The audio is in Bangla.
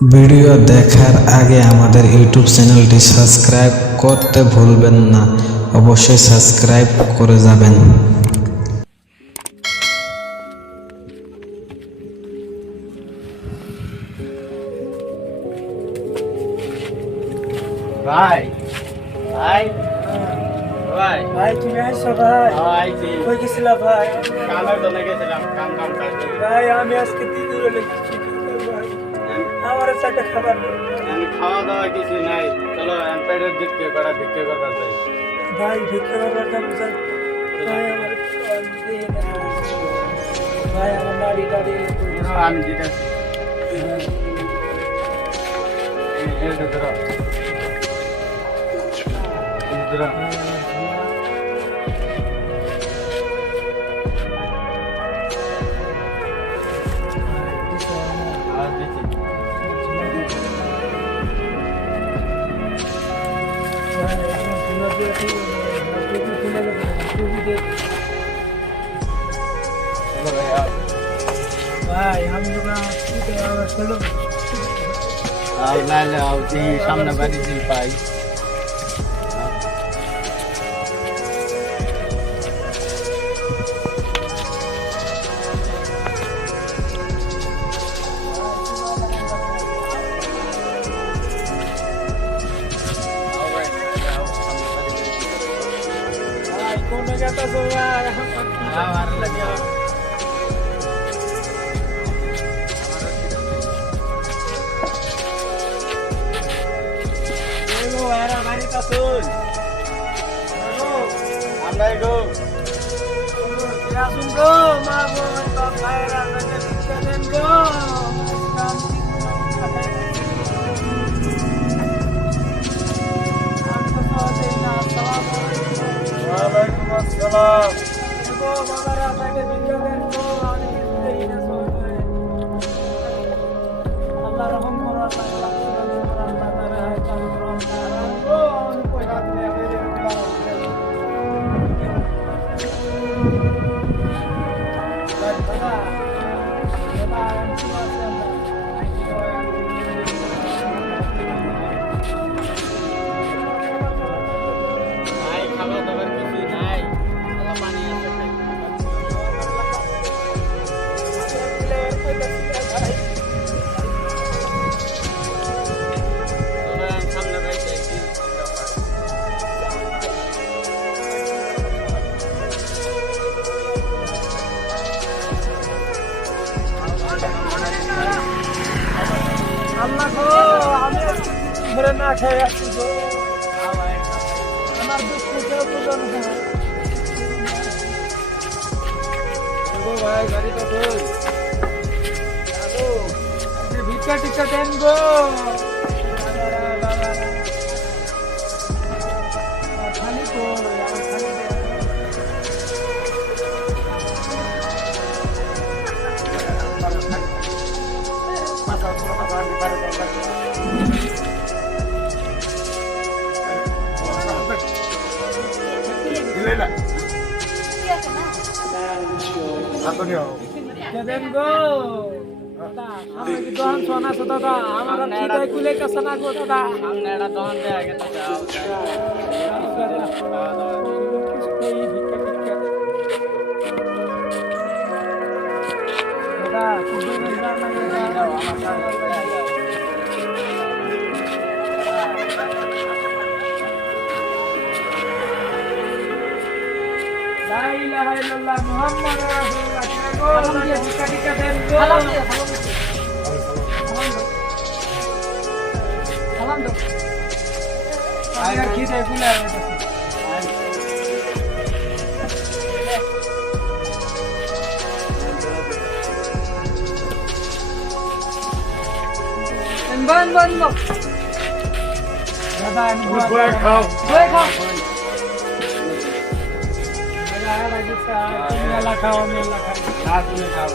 ভিডিও দেখার আগে আমাদের ইউটিউব চ্যানেলটি সাবস্ক্রাইব করতে ভুলবেন না, অবশ্যই সাবস্ক্রাইব করে যাবেন। ভাই ভাই ভাই ভাই তুমি আসছো ভাই? আইছি কই গেছিলা ভাই? কামের জন্য গেছিলাম, কাম করতে। ভাই আমি আজকে দিদি বলে কিছু ভাই আমার সাথে খাবার নেই। আমি খাওয়া দাওয়া কিছু নাই, চলো আমি পেটের ভিক্ষে করবার চাই। ভাই ভিক্ষা করবার দাম চাই ভাই আমার দিয়ে না। ভাই আমার নাড়ি টাড়ি আমি দিতেছি। এই ধরো আর দিচ্ছি। চলো ভাই, ভাই আমি চলো আর লাইলে আও সামনে বাড়ি দিন পাই। ভাই কোন জায়গাটা ভাই আমার লাগে এগো এরা বাড়িটা শুন আমরা গো আসুন গো মা বোন বাপ ভাইরা তাকে শিক্ষা দেন গো ওয়ালাইকুম আসসালাম। আল্লাহ রহম করো নাই খাবার দাবার কিছু নাই, আল্লাহ পানি আছে খাই। চলো আমি সামনে বাড়ি যাইছি। আল্লাহ গো আমি ধরে না খেয়ে আছি গো আমার দুঃখ কেউ বুঝন ভাই গাড়িটা কই? হ্যালো ভিক্ষা টিক্ষা দেন গো খালি তো খালি দেন গো দাদা আমি কি দহন সোনা সো দাদা আমার খিদাই কুলে কাছে না গো দাদা সামনে একটা দোকান দেয়া গেছে, যাও খাওয়া দাওয়া যাও, আমার সামনে দেয়া যাও। লা ইলাহা ইল্লাল্লাহ মুহাম্মাদুর রাসূলুল্লাহ গো আমাকে ভিক্ষা টিক্ষা দেন গো সালাম দাও আমার খিদাই কুলে আর বন দাদা আমি বই খাও মেলা খাও না তুমি খাও।